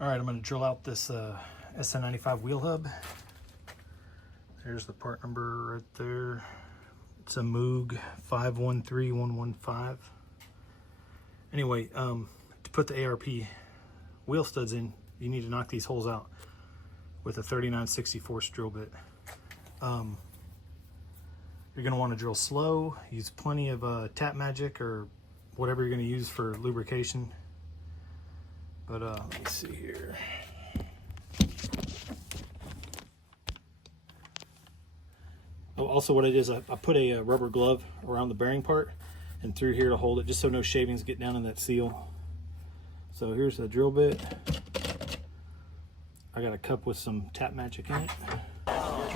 All right, I'm going to drill out this SN95 wheel hub. There's the part number right there. It's a Moog 513115. Anyway, to put the ARP wheel studs in, you need to knock these holes out with a 39/64 drill bit. You're going to want to drill slow, use plenty of tap magic or whatever you're going to use for lubrication. But let me see here. Oh, also what I did is I put a rubber glove around the bearing part and through here to hold it, just so no shavings get down in that seal. So here's the drill bit. I got a cup with some tap magic in it.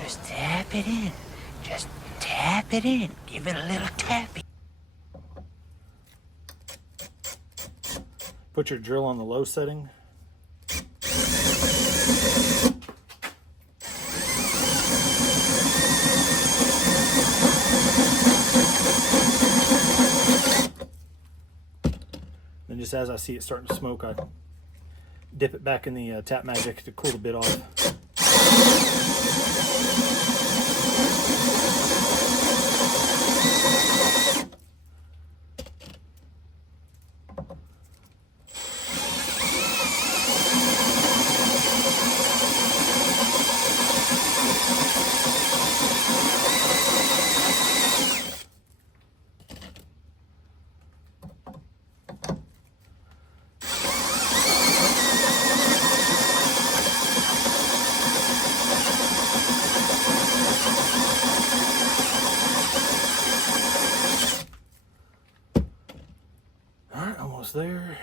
Just tap it in. Just tap it in. Give it a little tappy. Put your drill on the low setting. Then just as I see it starting to smoke, I dip it back in the tap magic to cool the bit off. Almost there.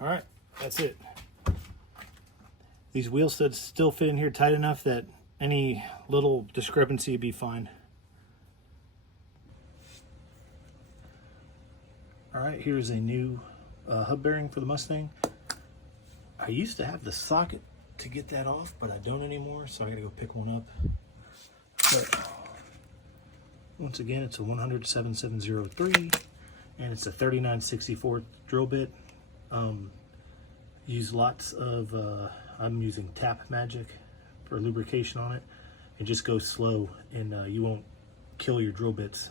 All right, that's it. These wheel studs still fit in here tight enough that any little discrepancy would be fine. All right, here's a new hub bearing for the Mustang. I used to have the socket to get that off, but I don't anymore, so I gotta go pick one up. But once again, it's a 100-7703, and it's a 39/64 drill bit. Use lots of, I'm using tap magic for lubrication on it, and just go slow, and you won't kill your drill bits.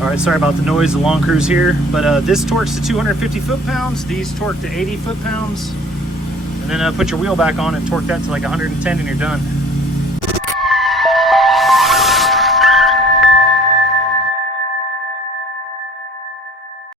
All right, sorry about the noise, the long cruise here, but this torques to 250 foot-pounds, these torque to 80 foot-pounds, and then put your wheel back on and torque that to like 110 and you're done.